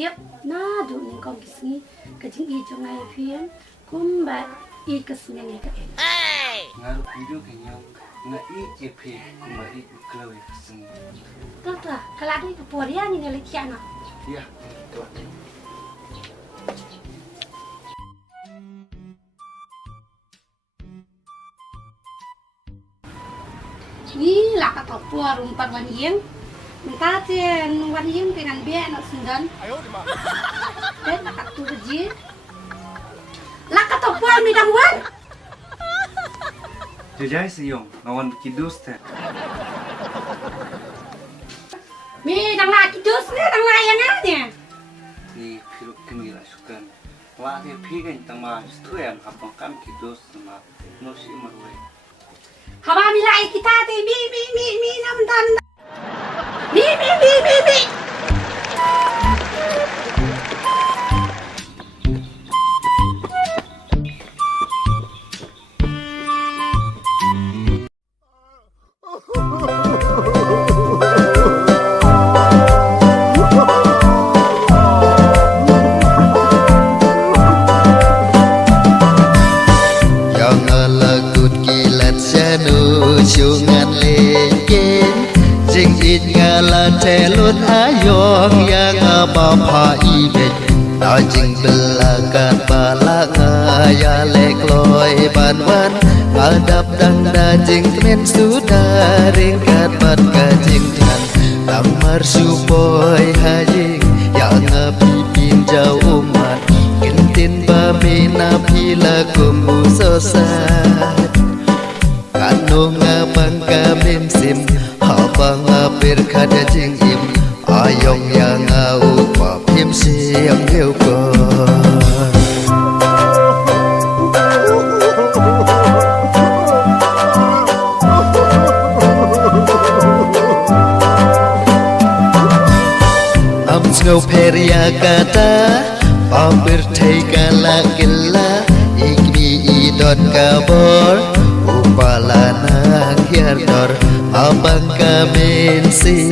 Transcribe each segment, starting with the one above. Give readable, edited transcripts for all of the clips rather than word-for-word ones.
tiếp na đủ những con cái cái chính y cho ngày phiên cũng vậy y cái ngày này cái ngài lúc video cái nhau ngài ít cái phe cũng mà ít cái lời sinh tức là cái lá đấy của đi như này là kia nào ya tuh ini lah kata puar umpat wanjing minta jen wanjing dengan biak nak sindan dan lah kata biji lah kata puar midang wan jajai siyong ngawan kidus teh midang lah kidus ni dang layan aja ni piruk kini lah sukan wah dia pigen tama stuyan apa kam kidus sama nosi marwai haba milai kita te mi nam dan mi telun ayong yang bapa ibet najing belakan balak ya lekloi banwan adap dang dajing men sudah ringkat bat kajing tan tamar supoi hajing yang pipin jauh umat kintin bamina pila kumbu sosat kanu ngabang kamin sim habang apir kada jing im ayong yang au pa phim siang hiu ko am snow peria kata pampir thai kala killa ikmi idot kabor upalana hiardor abang kamin si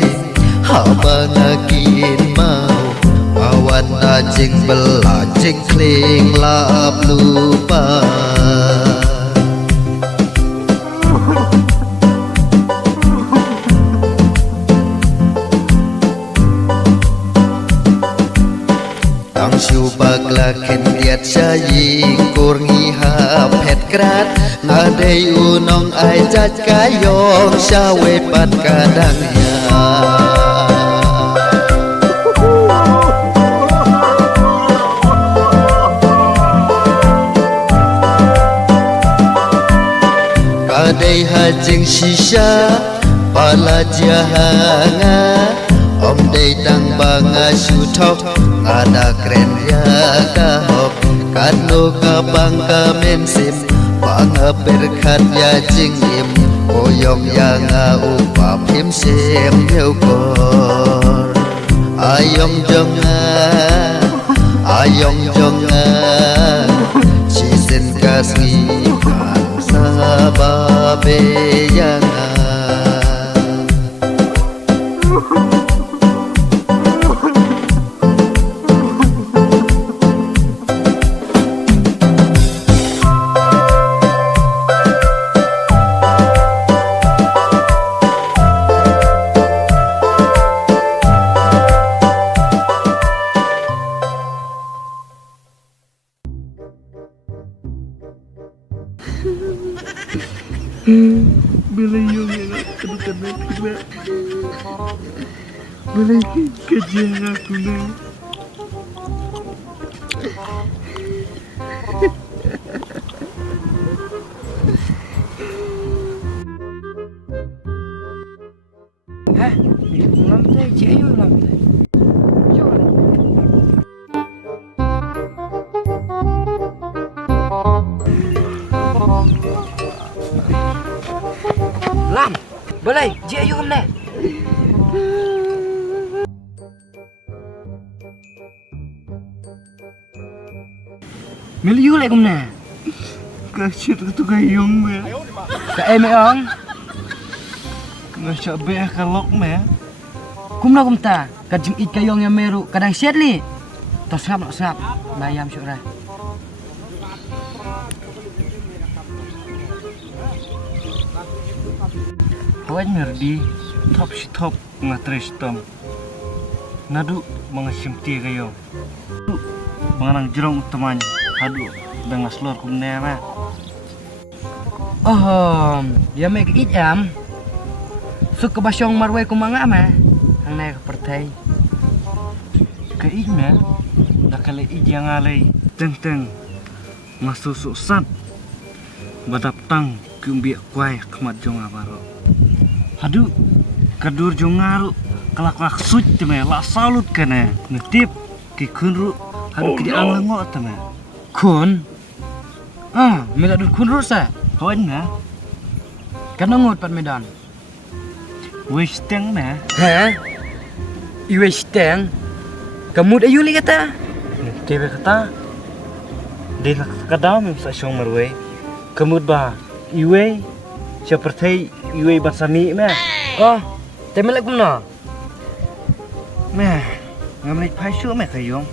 abang akin mau awan ajing belajing kling lap lupa tang syubak lakin diat saying kurni hapet krat ngadai unong ai jat kayong syawe pat kadangnya kadai hajing shisha pala jahanga om dei tang banga syutok ada keren ya kahok kanu kabang kamen sim banga berkat ya jingim koyong yang upa phim sim theo kor ayong jonga chisen kasgi kan sababe yang Belayong yang kedukan kita belai kajian aku na hah ulam teh cai ulam teh lam boleh je ayo kamne miliu lek kamne kasih tu kayong me ka em ong ngasih be kalok me kumna kumta kajing ik kayong yang meru kadang set li Tos ngap, bayam syuk rai. Hawan ngerdi top si top ngatres tom. Nadu mga simti kayo. Mga nang jerong utamanya. Hadu dengan selor kumnema. Oh, ya mek ijam. Suka basyong marway kumanga ma. Ang nai ka pertai. Ke ijme dakale ijang alay teng masusuk sat. Badap tang kumbiak kwai kemat jong abaro. Hadu kadur jong ngaru kelak suc teme la salut kene ngetip ki kunru hadu ki anglengo teme. Kun. Mila dur kun rusa. Hawan na Kana ngot pat medan. wis teng na. Ha? Iwe steng. Kamu ayu li kata. Tebe kata de kadam sa syong marwe kemud ba iwe seperti iwe basami me Oh, temelak kumna. me ngamlik phaishu me kayong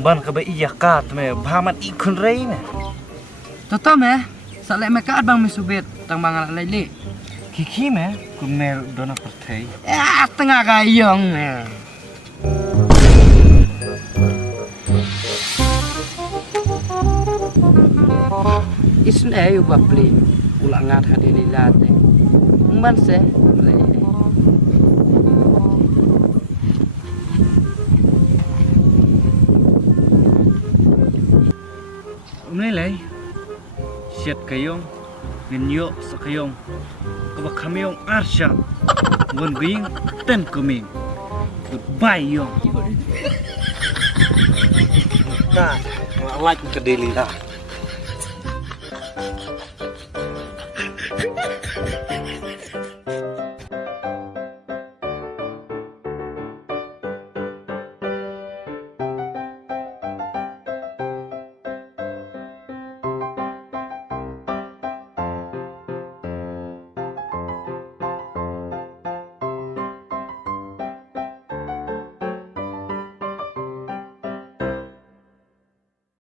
ban ka ba iyakat me bhamat ikun rei me Toto me, salek me ka bang mesubet tang bangal lele. kiki me kumner dona pertai Tengah kayong me. Isun ayu bapli, ulang ngat hadi lilate. Umban se, lele. umnilai siat kayong ngenyo sa kayong kaba kamyong arsya ngon ging ten kuming goodbye yong ta like ke deli dah